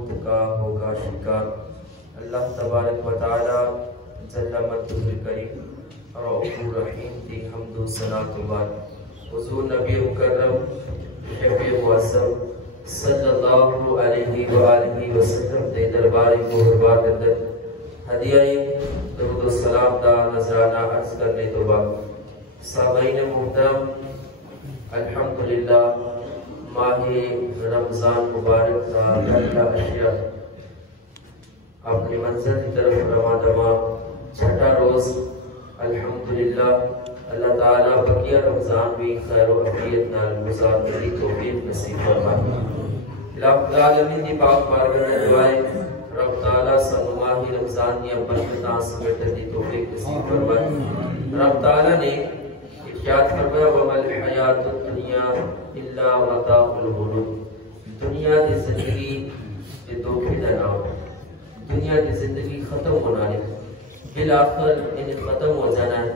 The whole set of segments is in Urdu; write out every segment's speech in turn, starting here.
متقا ہوگا شکار۔ اللہ تبارک و تعالی جل مجدہ کریم رؤوف رحیم دی حمد و ثنا کے بعد حضور نبی مکرم شفیع معظم صلی اللہ علیہ وآلہ وسلم دے دربار مہربان اندر ہدیہ درود و سلام دا نذرانہ عرض کرنے تو بعد سامعین محترم، الحمدللہ ماہ رمضان مبارک کا پہلا اشیاء اپنے منزل کی طرف رواں دواں چھٹا روز الحمدللہ اللہ تعالیٰ بقیہ رمضان بھی خیر و عافیت نال گزارنے کی توفیق نصیب فرمائے۔ رب العالمین دی پاک بارگاہ میں دعائیں رب تعالیٰ سانو ماہ رمضان دی برکتاں سمیٹنے دی توفیق نصیب فرمائے۔ رب تعالیٰ نے ارشاد فرمایا وَمَا الْحَيَاةُ الدُّنْيَا إِلَّا مَتَاعُ الْغُرُورِ، دنیا دی زندگی تے دھوکے دا نام، دنیا کی زندگی ختم ہونا ہے، بالآخر انہیں ختم ہو جانا ہے۔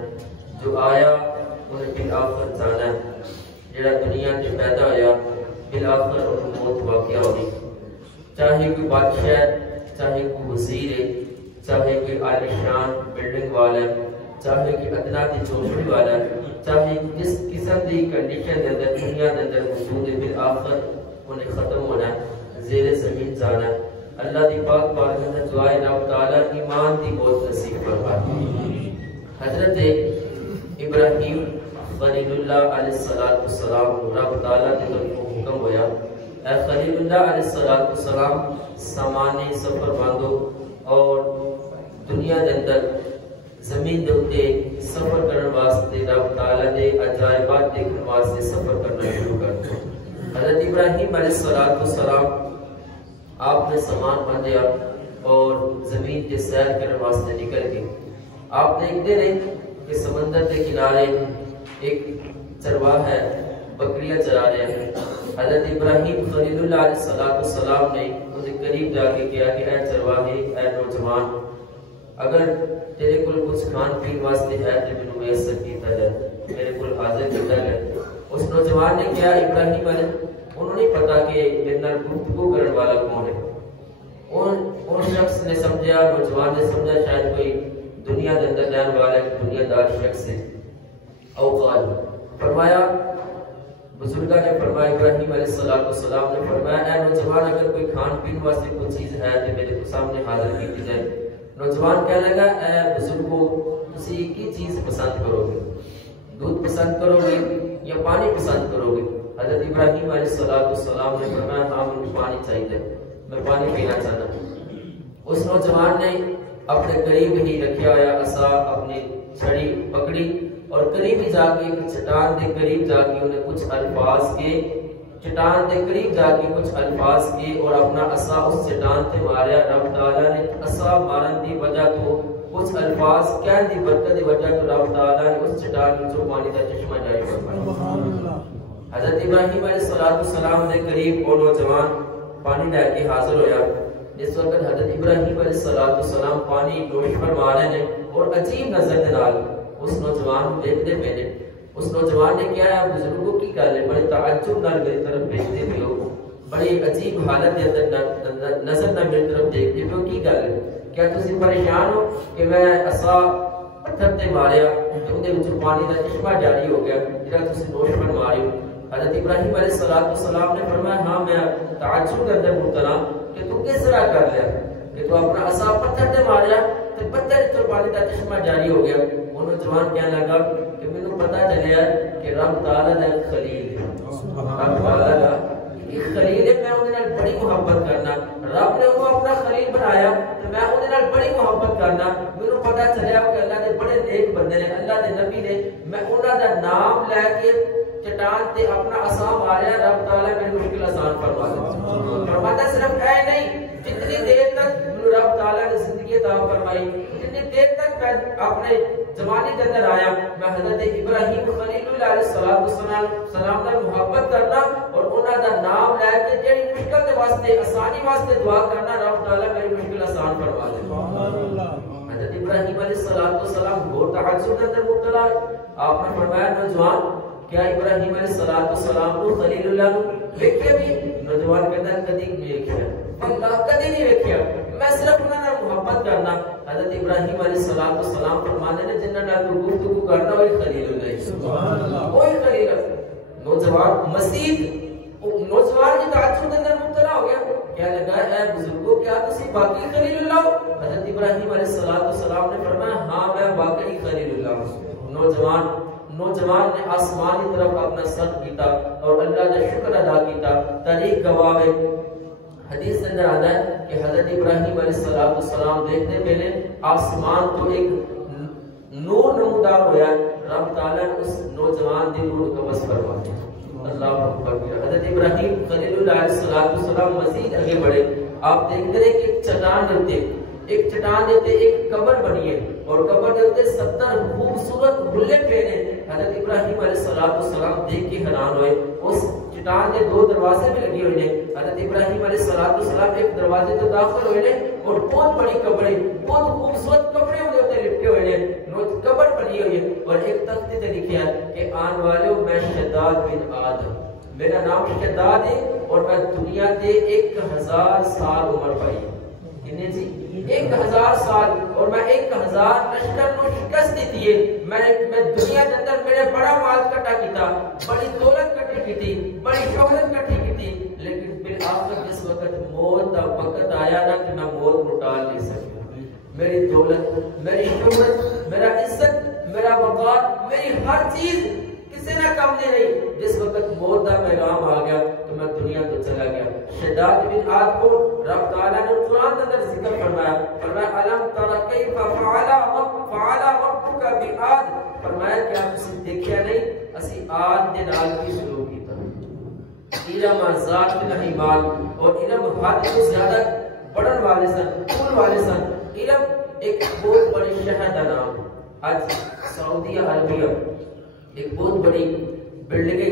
جو آیا انہیں بالآخر جانا ہے، جڑا دنیا کے پیدا ہویا بالآخر انہیں موت واقعہ ہوگی۔ چاہے کوئی بادشاہ ہے، چاہے کوئی وزیر ہے، چاہے کوئی عالی شان بلڈنگ والا ہے، چاہے کوئی ادنا کی چوکڑی والا ہے، چاہے جس قسم کی کنڈیشن دے اندر دنیا دے اندر موجود ہے، بالآخر انہیں ختم ہونا ہے، زیر زمین جانا ہے۔ اللہ دی پاک بارگاہ میں دعائیں رب تعالیٰ ایمان دی موت نصیب فرمائے۔ حضرت ابراہیم خلیل اللہ علیہ السلام رب تعالیٰ نے کو حکم ہویا اے خلیل اللہ علیہ السلام سامانے سفر باندھو اور دنیا دے اندر زمین دے اوتے سفر کرنے واسطے رب تعالیٰ دے عجائبات دیکھنے واسطے سفر کرنا شروع کر دو۔ حضرت ابراہیم علیہ السلام آپ نے سامان باندھا اور زمین کے سیر کرنے واسطے نکل گئے۔ آپ دیکھتے رہے کہ سمندر کے کنارے ایک چرواہ ہے، بکریاں چرا رہے ہیں۔ حضرت ابراہیم خلیل اللہ علیہ السلام نے انہیں قریب جا کے کہا کہ اے چرواہے، اے نوجوان، اگر تیرے کل کچھ کھان پین واسطے ہے تو مینوں میسر کیتا جائے، میرے کل حاضر کیتا جائے۔ اس نوجوان نے کہا ابراہیم علیہ انہوں نے پتا کہ میرے نال گفتگو کرنے والا کون ہے۔ ان شخص نے سمجھا، نوجوان نے سمجھا شاید کوئی دنیا دے اندر رہنے والا ایک دنیا دار شخص ہے۔ اوقات فرمایا، بزرگاں نے فرمایا، ابراہیم علیہ السلام نے فرمایا اے نوجوان اگر کوئی کھان پین واسطے کوئی چیز ہے تو میرے سامنے حاضر کی جائے۔ نوجوان کہنے لگا اے بزرگو تسی کی چیز پسند کرو گے؟ دودھ پسند کرو گے یا پانی پسند کرو گے؟ حضرت ابراہیم علیہ السلام نے فرمایا ہاں مجھے پانی چاہیے، میں پانی پینا چاہتا ہوں۔ اس نوجوان نے اپنے قریب ہی رکھا ہوا عصا اپنی چھڑی پکڑی اور قریب ہی جا کے چٹان کے قریب جا کے انہیں کچھ الفاظ کے چٹان کے قریب جا کے کچھ الفاظ کے اور اپنا عصا اس چٹان سے ماریا۔ رب تعالیٰ نے عصا مارن دی وجہ تو کچھ الفاظ کہنے دی برکت دی وجہ تو رب تعالیٰ نے اس چٹان میں پانی کا چشمہ جاری فرمایا۔ حضرت ابراہیم علیہ السلام نے قریب وہ نوجوان پانی لے کے حاضر ہویا۔ جس وقت حضرت ابراہیم علیہ السلام پانی نوش فرما رہے ہیں اور عجیب نظر دے نال اس نوجوان دیکھتے پے نے۔ اس نوجوان نے کیا ہے بزرگوں کی گل ہے، بڑے تعجب نال میری طرف دیکھتے پے ہو، بڑی عجیب حالت کے اندر نظر نال میری طرف دیکھتے پے ہو، کی گل ہے؟ کیا تسی پریشان ہو کہ میں عصا پتھر تے ماریا تے اودے وچ پانی دا چشمہ جاری ہو گیا جڑا تسی نوش فرما رہے ہو؟ حضرت ابراہیم علیہ السلام نے فرمایا ہاں میں تعجب کرتا مبتلا کہ تو کس طرح کر لیا کہ تو اپنا عصا پتھر تے ماریا تے پتھر تو پانی کا چشمہ جاری ہو گیا۔ وہ نوجوان کہنے لگا کہ مینوں پتہ چلیا کہ رب تعالیٰ دا خلیل ہے، رب تعالیٰ دا ایک خلیل ہے، میں اودے نال بڑی محبت کرنا، رب نے انہوں اپنا خلیل بنایا تو میں اودے نال بڑی محبت کرنا۔ مینوں پتہ چلیا کہ اللہ دے بڑے نیک بندے نے، اللہ دے نبی نے، میں انہاں دا نام لے کے چٹان تے اپنا عصا ماریا، رب تعالیٰ میری مشکل آسان فرما دے۔ فرماتا صرف اے نہیں، جتنی دیر تک رب تعالیٰ نے زندگی عطا فرمائی، جتنی دیر تک میں اپنے زمانے کے اندر آیا، میں حضرت ابراہیم خلیل اللہ علیہ السلام نے محبت کرنا اور انہاں دا نام لے کے جڑی مشکل دے واسطے آسانی واسطے دعا کرنا، رب تعالیٰ میری مشکل آسان فرما دے۔ حضرت ابراہیم علیہ السلام بہت تعجب کے اندر مبتلا، آپ نے فرمایا نوجوان کیا ابراہیم علیہ السلام کو خلیل اللہ دیکھے بھی؟ نوجوان کہتا ہے کدی نہیں دیکھا، اللہ کدی ابراہیم علیہ السلام فرمانے نے جنہاں نال گفتگو کرنا وہی خلیل اللہ، سبحان اللہ، وہی خلیل اللہ۔ نوجوان مسجد نوجوان کی تعجب کے اندر مبتلا ہو گیا، کیا لگا اے بزرگوں کیا تسی واقعی خلیل اللہ ہو؟ حضرت ابراہیم علیہ السلام نے فرمایا ہاں میں واقعی خلیل اللہ ہوں۔ نوجوان نے آسمان کی طرف اپنا سر کیتا اور اللہ کا شکر ادا کیتا۔ تاریخ گواہ ہے، حدیث کے اندر آتا ہے کہ حضرت ابراہیم علیہ السلام دیکھتے پہلے آسمان تو ایک نور نمودار ہوا ہے، رب تعالیٰ نے اس نوجوان دی نور کو بس فرما دیا۔ اللہ اکبر۔ حضرت ابراہیم خلیل اللہ علیہ السلام مزید آگے بڑھے، آپ دیکھتے ہیں کہ ایک چٹان دیتے ایک قبر بنی ہے اور قبر دیتے 70 خوبصورت گلے پہنے۔ حضرت ابراہیم علیہ السلام دیکھ کے حیران ہوئے۔ اس چٹان کے 2 دروازے بھی لگے ہوئے ہیں۔ حضرت ابراہیم علیہ السلام ایک دروازے سے داخل ہوئے ہیں اور بہت بڑی قبریں، بہت خوبصورت کپڑے ہوتے لپٹے ہوئے ہیں، قبر بنی ہوئی ہے اور ایک تختے تے لکھا ہے کہ آن والوں میں شداد بن آدم، میرا نام شداد ہے اور میں دنیا تے 1000 سال عمر پائی۔ کتنے جی؟ 1000 سال، اور میں 1000 لشکر کو شکست دیتی ہے۔ میں دنیا کے اندر میرے بڑا مال کٹا کیتا، بڑی دولت کٹی کی، بڑی شہرت کٹی کی، لیکن بالآخر جس وقت موت کا وقت آیا نا کہ میں موت کو ٹال نہیں سکتا۔ میری دولت، میری شہرت، میرا عزت، میرا وقار، میری ہر چیز کسی نہ کم نہیں رہی۔ جس وقت موت کا پیغام آ گیا تو میں دنیا تو چلا گیا۔ شداد بن عاد کو رب تعالیٰ نے قرآن اندر ذکر فرمایا، الم تر کیف فعل ربک بعاد، فرمایا کیا تسی دیکھیا نہیں اسی عاد دے نال کی سلوک کیتا۔ ارم ذات العماد، اور ارم حد سے زیادہ بڑھن والے سن، طول والے سن۔ ارم ایک بہت بڑی شہر کا نام، آج سعودی عربیہ ایک بہت بڑی بلڈنگ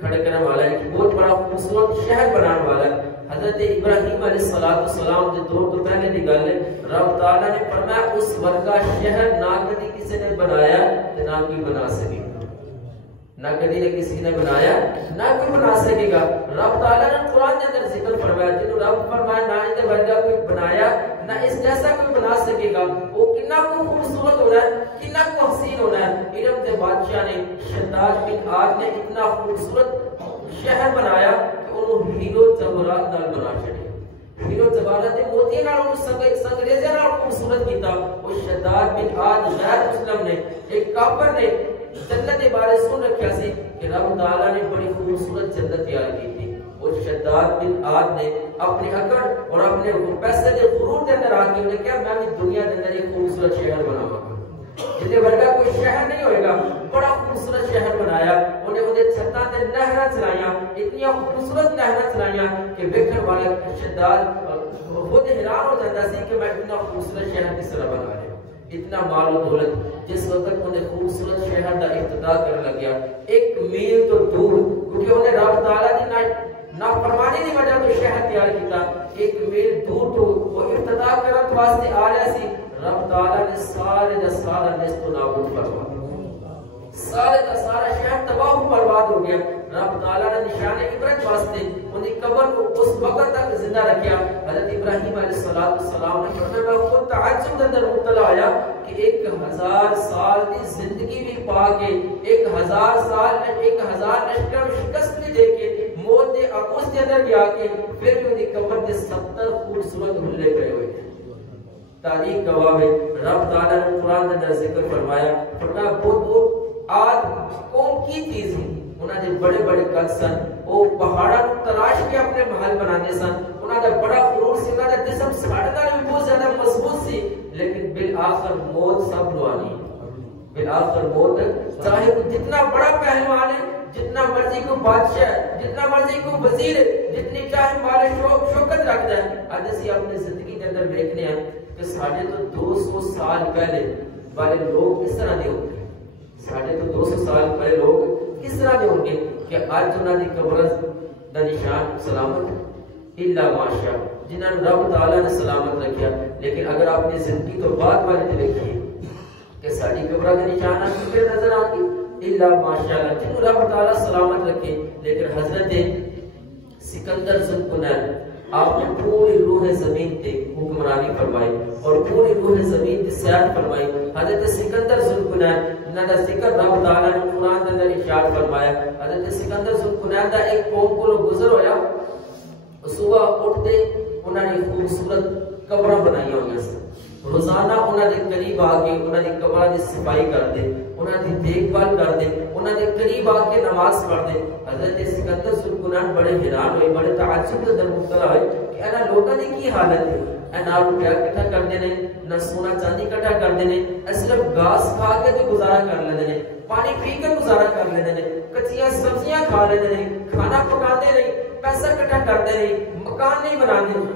کھڑا کرنے والا ہے، ایک بہت بڑا خوبصورت شہر بنانے والا ہے۔ حضرت ابراہیم علیہ السلام کے دور تو پہلے دی گل ہے، رب تعالیٰ نے فرمایا اس ورگا شہر نہ کبھی کسی نے بنایا نہ کوئی بنا سکے گا، نہ کبھی کسی نے بنایا نہ کوئی بنا سکے گا۔ رب تعالیٰ نے قرآن کے اندر ذکر فرمایا، جنہوں رب فرمایا نہ اس ورگا کوئی بنایا نہ اس جیسا کوئی بنا سکے گا، وہ کتنا کو خوبصورت ہو رہا ہے، کتنا کو حسین ہو رہا ہے۔ ارم کے بادشاہ نے شداد بن عاد نے اتنا خوبصورت شہر بنایا کہ انہوں ہیرو جواہرات نال بنا چھڑیا، ہیرو جواہرات دے موتی نال انہوں سنگریزے نال خوبصورت کیتا۔ وہ شداد بن عاد غیر مسلم نے، ایک کافر نے جنت کے بارے سن رکھا سی کہ رب تعالیٰ نے بڑی خوبصورت جنت تیار کی تھی۔ اور شداد بن عاد نے اپنی اکڑ اور اپنے پیسے دے غرور دے اندر آ کے انہیں کہا میں بھی دنیا کے اندر ایک خوبصورت شہر بناواں گا، جتنے ورگا کوئی شہر نہیں ہوئے گا۔ بڑا خوبصورت شہر بنایا، انہیں چھتاں تے نہراں چلائیاں، اتنی خوبصورت نہراں چلائیاں کہ ویکھن والا شداد خود حیران ہو جاتا سی کہ میں اتنا خوبصورت شہر کس طرح بنا رہا، اتنا مال و دولت۔ جس وقت انہیں خوبصورت شہر کا افتتاح کرنے لگیا، 1 میل تو دور، کیونکہ انہیں رب تعالیٰ دی نافرمانی کی وجہ تو شہر تیار کیتا، 1 میل دور تو وہ افتتاح کرنے واسطے آ رہا سی۔ رب تعالیٰ نے سارے دا سارا نیست و نابود فرما دیا، سارے دا سارا شہر تباہ و برباد ہو گیا۔ رب تعالیٰ نے نشان عبرت واسطے انہیں قبر کو اس وقت تک زندہ رکھیا۔ حضرت ابراہیم علیہ السلام نے فرمایا میں خود تعجب کے اندر مبتلا آیا کہ 1000 سال کی زندگی بھی پا کے، 1000 سال میں 1000 لشکر شکست بھی دے کے، موت دے آغوش کے اندر بھی آ کے، پھر بھی انہیں قبر کے 70 خوبصورت حلے پڑے ہوئے تھے۔ تاریخ گواہ ہے، رب تعالیٰ نے قرآن کے اندر ذکر فرمایا، فرمایا بہت آج قوم کی چیز ہے، انہاں دے بڑے بڑے قد سن، وہ پہاڑاں کو تراش کے اپنے محل بنانے سن، انہاں دا بڑا غرور سی، انہاں دا جسم ساڑھے نال بھی بہت زیادہ مضبوط سی، لیکن بالآخر موت سب نو آنی، بالآخر موت چاہے وہ جتنا بڑا پہلوان ہے، جتنا مرضی کو بادشاہ ہے، جتنا مرضی کو وزیر ہے، جتنی چاہے مال شوکت رکھتا ہے۔ آج اسی اپنی زندگی کے اندر دیکھنے ہیں کہ ساڑھے تو 200 سال پہلے والے لوگ کس طرح دے ہوں گے، ساڑھے تو 200 سال پہلے لوگ کس طرح دے ہوں گے کہ آج انہوں نے قبر دا نشان سلامت الا ماشاء، جنہوں نے رب تعالیٰ نے سلامت رکھیا۔ لیکن اگر آپ نے زندگی تو بعد والے دیکھیے کہ ساری قبر کے نشان کتنے نظر آ گے، الا ماشاءاللہ، جنہوں رب تعالیٰ سلامت رکھے۔ لیکن حضرت سکندر ذوالقرنین آپ نے پوری روح زمین تے حکمرانی فرمائی اور پوری روح زمین تے سیاحت فرمائی. حضرت سکندر ذوالقرنین انہاں دا ذکر رب تعالیٰ نے قرآن دے اندر ارشاد فرمایا. حضرت سکندر ذوالقرنین دا ایک قوم کو گزر ہویا, صبح اٹھتے انہاں نے خوبصورت قبراں بنائی ہوئی سی. روزانہ انہاں دے قریب آ کے انہاں دی قبراں دی صفائی کردے, انہاں دی دیکھ بھال کردے, انہاں دے قریب آ کے نماز پڑھدے. حضرت سکندر ذوالقرنین بڑے حیران ہوئے, بڑے تعجب دے اندر مبتلا ہوئے کہ انہاں لوکاں دی کی حالت ہے. نہ روپیہ کٹھا کردے نے, نہ سونا چاندی کٹھا کردے نے, صرف گھاس کھا کے تے گزارا کر لیندے نے, پانی پی کے گزارا کر لیندے نے, کچیاں سبزیاں کھا لیندے نے, کھانا پکاندے نہیں, پیسہ کٹھا کرتے نہیں, مکان نہیں بناندے,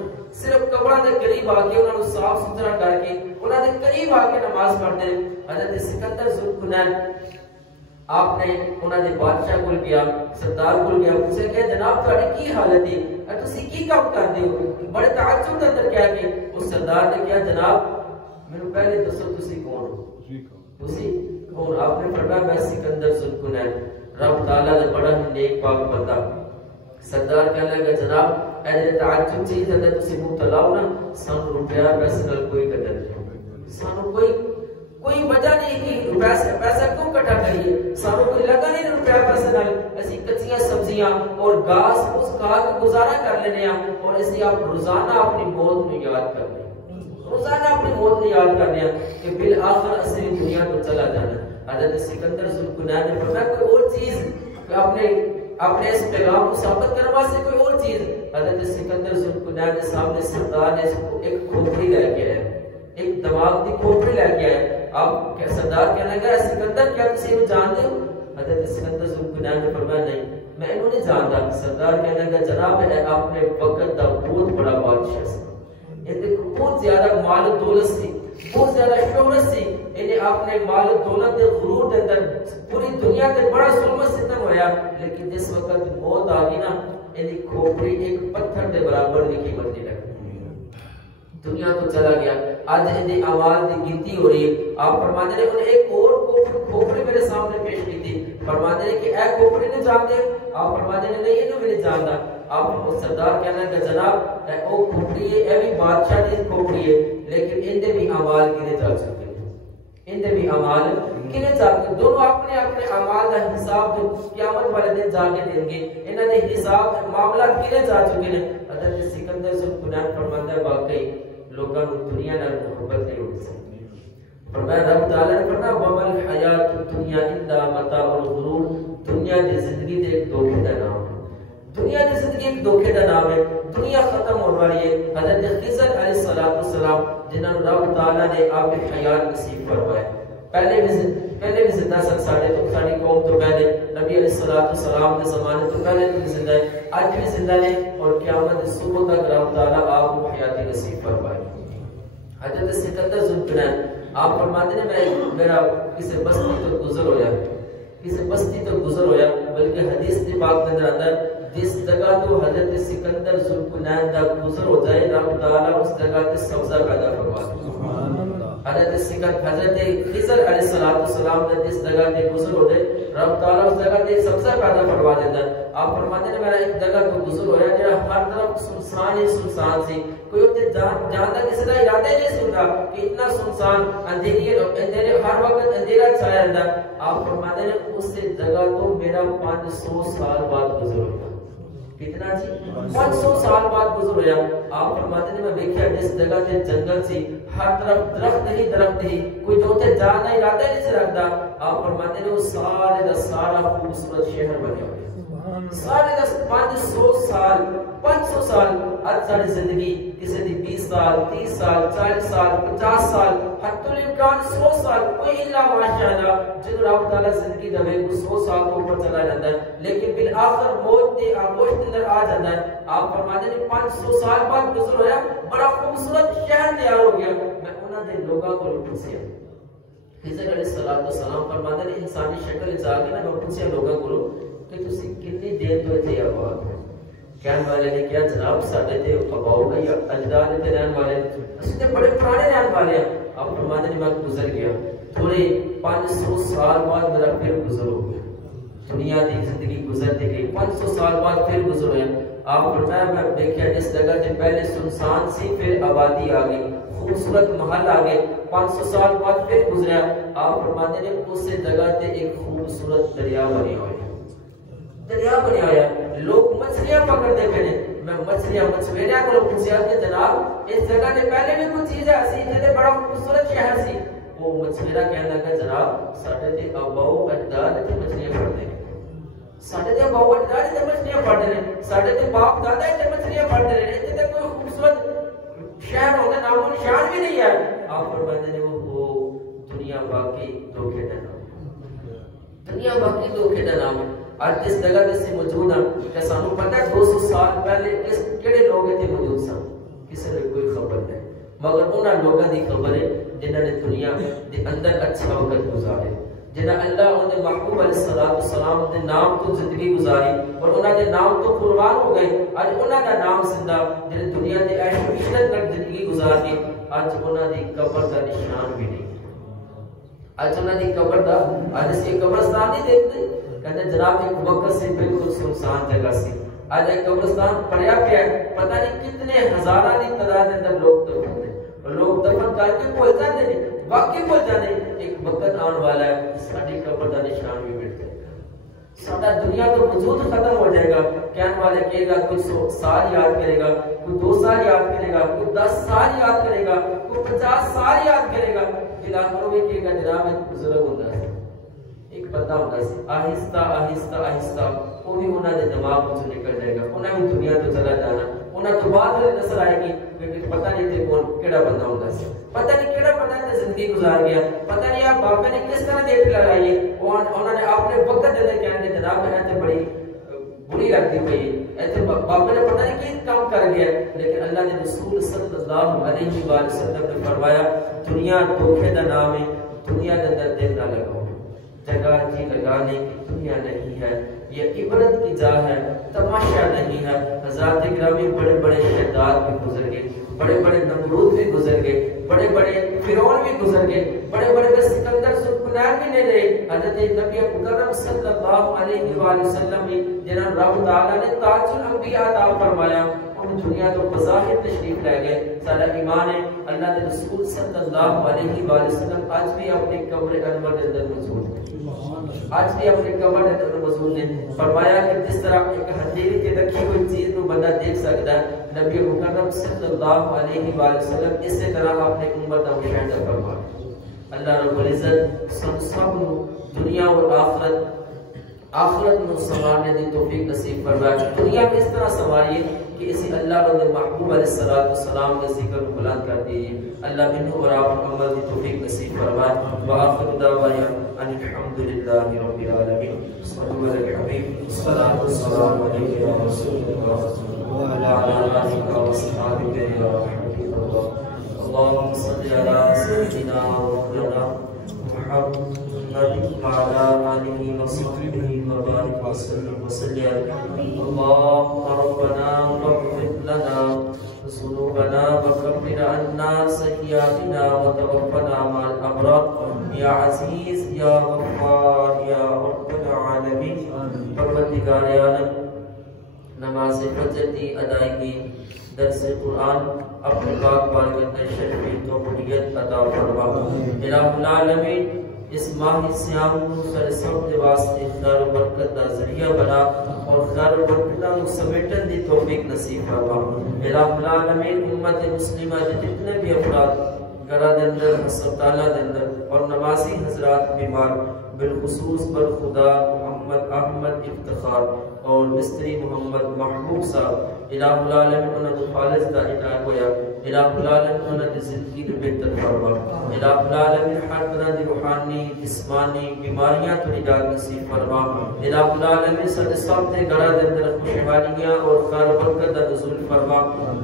صرف قبراں دے قریب آ کے انہاں نوں صاف ستھرا کر کے انہاں دے قریب آ کے نماز پڑھدے. حضرت سکندر ذوالقرنین آپ نے انہاں دے بادشاہ کول گیا, سردار کول گیا, پوچھا کہ جناب تہاڈی کی حالت ہے, تسی کی کام کردے ہو؟ بڑے تعجب دے اندر کہہ کے اس سردار نے کہا جناب مینوں پہلے دسو تسی کون ہو, تسی کون؟ آپ نے فرمایا میں سکندر ذوالقرنین, رب تعالیٰ دا بڑا نیک پاک بندہ. سردار کہنے لگا جناب اے تعجب چیز ہے تسی مبتلا ہو نا, سانو روپیہ پیسے نال کوئی قدر نہیں, سانو کوئی وجہ نہیں کہ پیسہ کیوں کٹھا کریے, سانو کوئی لگا نہیں روپیہ پیسے نال, اسی کچیاں سبزیاں اور گھاس پھوس کھا کے گزارا کر لینے ہیں, اور اسی آپ روزانہ اپنی موت میں یاد کر لیں, روزانہ اپنی موت میں یاد کر لیں کہ بالآخر اسی دنیا کو چلا جانا. حضرت سکندر ذوالقرنین نے فرمایا کوئی اور چیز اپنے اس پیغام کو ثابت کرنے واسطے کوئی اور چیز. حضرت سکندر ذوالقرنین کے سامنے سردار نے ایک کھوپڑی لے کے آیا, ایک دماغ دی کھوپڑی لے کے آیا. اب سردار کہنے لگا سکندر کیا تسی انہوں جانتے ہو؟ حضرت سکندر ذوالقرنین نے فرمایا نہیں میں انہوں نہیں جانتا. سردار کہنے لگا جناب اپنے وقت دا بہت بڑا بادشاہ سی, انہیں بہت زیادہ مال و دولت سی, بہت زیادہ شہرت سی, انہیں اپنے مال و دولت دے غرور دے اندر پوری دنیا تے بڑا ظلم و ستم ہویا, لیکن جس وقت موت آ گئی نا انہیں کھوپڑی ایک پتھر دے برابر دی قیمت نہیں لگی, دنیا تو چلا گیا. آج انہیں اعمال دی گنتی ہو رہی ہے. آپ فرماتے ہیں انہیں ایک اور کھوپڑی میرے سامنے پیش کی تھی, فرماتے ہیں کہ اے کھوپڑی نہیں جانتے؟ آپ فرماتے ہیں نہیں انہوں میں نہیں جانتا. آپ سردار کہنا ہے کہ جناب او کھوپڑی ہے, اے بھی بادشاہ دی کھوپڑی ہے, لیکن اندے بھی اعمال گنے جا چکے ہیں, اندے بھی اعمال گنے جا چکے. دونوں اپنے اپنے اعمال کا حساب قیامت والے دن جا کے دیں گے, انہوں نے حساب معاملات گنے جا چکے ہیں. حضرت سکندر ذوالقرنین فرماتا ہے واقعی لوگوں کو دنیا نال محبت نہیں ہو سکتی. فرمایا رب تعالیٰ نے فرمایا وَمَا الْحَيَاةُ الدُّنْيَا إِلَّا مَتَاعُ الْغُرُورِ, دنیا کی زندگی دے ایک دھوکے کا نام ہے, دنیا کی زندگی ایک دھوکے کا نام ہے, دنیا ختم ہونے والی ہے. حضرت خضر علیہ السلام جنہوں رب تعالیٰ نے آب حیات نصیب فرمایا, پہلے بھی زندہ سن, ساری قوم تو پہلے نبی علیہ السلام کے زمانے تو پہلے بھی زندہ ہے, آج بھی زندہ ہے, اور قیامت صبح تک رب تعالیٰ آپ کو حیاتی نصیب فرمائے. حضرت سکندر ذوالقرنین آپ فرماتے ہیں میرا کسی بستی تو گزر ہویا, کسی بستی تو گزر ہویا, بلکہ حدیث کی بات نظر آتا ہے جس جگہ تو حضرت سکندر ذوالقرنین کا گزر ہو جائے رب تعالیٰ اس جگہ تے سبزہ پیدا فرما دے. حضرت خضر علیہ السلام نے جس جگہ تے گزر ہو جائے رب تعالیٰ اس جگہ تے سبزہ پیدا فرما دیتا ہے. آپ فرماتے ہیں میرا ایک جگہ تو گزر ہویا جہاں ہر طرف سنسان ہی سنسان سی, کوئی اتنے جانتا کسی کا ارادہ ہی نہیں سنتا کہ اتنا سنسان اندھیرے ہر وقت اندھیرا چھایا رہتا. آپ فرماتے ہیں اس جگہ تو میرا 500 سال بعد گزر ہویا. کتنا جی 500 سال بعد گزر ہویا. آپ فرماتے ہیں میں دیکھا جس جگہ تے جنگل سی, ہر طرف درخت ہی کوئی جو تے جانا ارادہ نہیں سے رکھتا. آپ فرماتے ہیں وہ سارے دا سارا خوبصورت شہر بنے ہوئے, سارے دا 500 سال آج ساری زندگی کسی دی 20 سال 30 سال 40 سال 50 سال حتی الامکان 100 سال, کوئی اللہ ماشاءاللہ جن رب تعالیٰ زندگی دے کو 100 سال کو اوپر چلا جاتا ہے, لیکن بالآخر موت دی آغوش اندر آ جاتا ہے. آپ فرماتے ہیں 500 سال بعد گزر ہویا, بڑا خوبصورت شہر تیار ہو گیا. میں انہاں دے لوگاں کو پوچھیا, خضر علیہ السلام فرماتے ہیں انسانی شکل جا کے نا میں پوچھیا لوگاں کو کہ تسی کتنی دیر تو اتنے آباد ہو؟ کہنے والے نے کیا جناب ساڈے تے اباؤ کا یا اجداد تے رہن والے اسی تے بڑے پرانے رہن والے ہیں. آپ فرماتے ہیں میں گزر گیا, تھوڑے 500 سال بعد میرا پھر گزر ہو گیا, دنیا دی زندگی گزرتی گئی, 500 سال بعد پھر گزر ہویا. آپ فرمایا میں دیکھا جس جگہ سے پہلے سنسان سی پھر آبادی آ گئی، خوبصورت محل آ گئے، 500 سال بعد پھر گزرا، آپ فرماتے ہیں اس جگہ سے ایک خوبصورت دریا بنی ہوئی ہے، دریا بنیا ہوا ہے، لوگ مچھلیاں پکڑتے پہ میں مچھلیاں مچھلیاں کو لوگ پوچھا کہ جناب اس جگہ سے پہلے بھی کچھ چیز ایسی جیسے بڑا خوبصورت شہر سی، وہ مچھلیاں کہنے لگا جناب ساڈے تے اباؤ اجداد تے مچھلیاں پڑتے ہیں، ساڈے تے اباؤ اجداد تے مچھلیاں پڑتے ہیں، ساڈے تے باپ دادا تے مچھلیاں پڑتے ہیں، اتنے تے کوئی خوبصورت شہر ہوگا نام و نشان بھی نہیں ہے۔ آپ فرماتے ہیں وہ دنیا باقی دھوکے کا نام، دنیا باقی دھوکے کا نام ہے۔ آج جس جگہ سے موجود ہیں کہ سانو پتہ ہے 200 سال پہلے کس کیڑے لوگ تھے موجود سن، کسی نے کوئی خبر نہیں، مگر انہاں لوگوں کی خبر ہے جنہاں نے دنیا دے اندر اچھا وقت گزارے، جنہاں اللہ ان کے محبوب علیہ السلام دے نام تو زندگی گزاری اور انہاں دے نام تو قربان ہو گئے، آج انہاں دا نام زندہ جنہیں دنیا دے عیش و عشرت میں زندگی گزار کے آج انہاں دی قبر دا نشان بھی نہیں، آج انہاں دی قبر دا آج اس کی قبرستان نہیں دیکھتے، کہتے جناب ایک وقت سے بالکل سنسان جگہ سی، آج ایک قبرستان پڑیا پیا ہے، پتہ نہیں کتنے ہزاراں دی تعداد اندر لوگ دفن ہیں، اور لوگ دفن کر کے بھول جاتے ہیں، واقعی بھول جاتے ہیں، ایک وقت آن والا ہے ساڈی قبر دا نشان بھی مٹ جائے گا، ساڈا دنیا تو وجود ختم ہو جائے گا، کہنے والے کہے گا کوئی 100 سال یاد کرے گا، کوئی 2 سال یاد کرے گا، کوئی 10 سال یاد کرے گا، کوئی 50 سال یاد کرے گا، پھر آخر وہ کہے گا جناب ایک بزرگ ہوتا ہے، ایک بندہ ہوتا ہے، آہستہ آہستہ آہستہ وہ بھی انہاں دے دماغ سے نکل جائے گا، انہاں بھی دنیا تو چلا جانا، انہاں تو بعد والی نسل آئے گی لیکن پتہ نہیں تھے کون کیڑا بندہ ہوتا ہے، پتہ نہیں کیڑا بندہ تے زندگی گزار گیا، پتہ نہیں آپ باپے نے کس طرح دیکھ لگائی ہے، انہوں نے اپنے وقت دے دے کہنے جناب میں تے بڑی بری لگتی پئی ایسے باپے نے پتہ نہیں کی کام کر گیا، لیکن اللہ کے رسول صلی اللہ علیہ وآلہ وسلم نے فرمایا دنیا دھوکے دا نام ہے، دنیا کے اندر دل نہ لگاؤ، جگہ جی لگانے کی دنیا نہیں ہے، یہ عبرت کی جا ہے، تماشا نہیں ہے۔ حضرات گرامی بڑے بڑے شہداد بھی گزر گئے، بڑے بڑے نمرود بھی گزر گئے، بڑے بڑے فرعون بھی گزر گئے، بڑے بڑے سکندر ذوالفقار بھی نہیں رہے۔ حضرت نبی مکرم صلی اللہ علیہ وآلہ وسلم جنہاں رب تعالیٰ نے تاج الانبیاء عطا فرمایا، ان دنیا تو بظاہر تشریف لے گئے، سارا ایمان ہے اللہ کے رسول صلی اللہ علیہ وآلہ وسلم آج بھی اپنی قبر انور کے اندر موجود ہیں، آج بھی اپنی قبر کے اندر موجود ہیں۔ فرمایا کہ جس طرح ایک ہتھیلی کے رکھی ہوئی چیز کو بندہ دیکھ سکتا ہے، نبی مکرم صلی اللہ علیہ وآلہ وسلم اسی طرح اپنے امت کا مشاہدہ فرمایا۔ اللہ رب العزت سب دنیا اور آخرت میں سنوارنے دی توفیق نصیب فرمائے۔ دنیا میں اس طرح سنواریے کہ اسی اللہ رب محبوب علیہ السلام کے ذکر کو بلند کر دیجیے۔ اللہ منہ اور آپ عمل دی توفیق نصیب فرمائے۔ وآخر دعوانا ان الحمد للہ رب العالمین۔ صلو علی الحبیب الصلاۃ والسلام علیک یا رسول اللہ وعلی آلہ وصحبہ یا حبیب اللہ۔ اللهم صل على سيدنا ومولانا محمد وعلى آله وصحبه وبارك وسلم۔ اللهم ربنا واغفر لنا ذنوبنا وكفر عنا سيئاتنا وتوفنا مع الأبرار يا عزيز يا غفار يا رب العالمين۔ پروردگار عالم نماز فجر کی ادائیگی درس قرآن اپنے پاک بارگاہ شریف تو قبولیت عطا فرما۔ الہ العالمین اس ماہ سیام کو سر سب کے واسطے خیر و برکت کا ذریعہ بنا اور خیر و برکت کو سمیٹن دی توفیق نصیب فرما۔ الہ العالمین امت مسلمہ جتنے بھی افراد گھر دے اندر ہسپتالاں دے اندر اور نمازی حضرات بیمار بالخصوص پر خدا محمد احمد افتخار اور مستری محمد محبوب صاحب الہ العالمین انہوں نے فالج دا عنایت ہویا، الہ العالمین انہوں نے زندگی کو بہتر فرما، الہ العالمین ہر طرح دی روحانی جسمانی بیماریاں تو نجات نصیب فرما۔ الہ العالمین سب دے گھر دے اندر خوشحالیاں اور خیر و برکت دا نزول فرما۔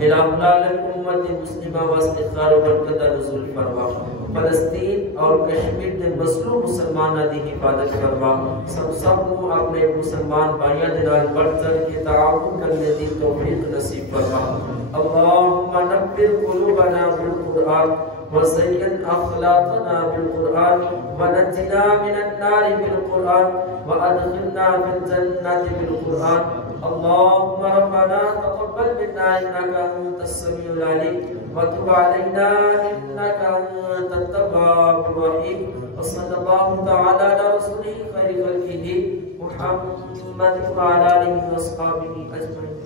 الہ العالمین امت مسلمہ واسطے خیر و برکت دا نزول فرما۔ فلسطین اور کشمیر کے مظلوم مسلمانوں کی حفاظت فرما۔ سب کو اپنے مسلمان بھائیوں کے نال بڑھ چڑھ کے تعاون کرنے کی توفیق نصیب فرما۔ اللهم نبر قلوبنا بالقرآن وزين أخلاقنا بالقرآن ونجنا من النار بالقرآن وأدخلنا في الجنة بالقرآن اللهم ربنا تقبل منا إنك أنت السميع العليم وتب علينا إنك أنت التواب الرحيم. وصلى الله تعالى على رسوله خير خلقه محمد وعلى آله وأصحابه أجمعين.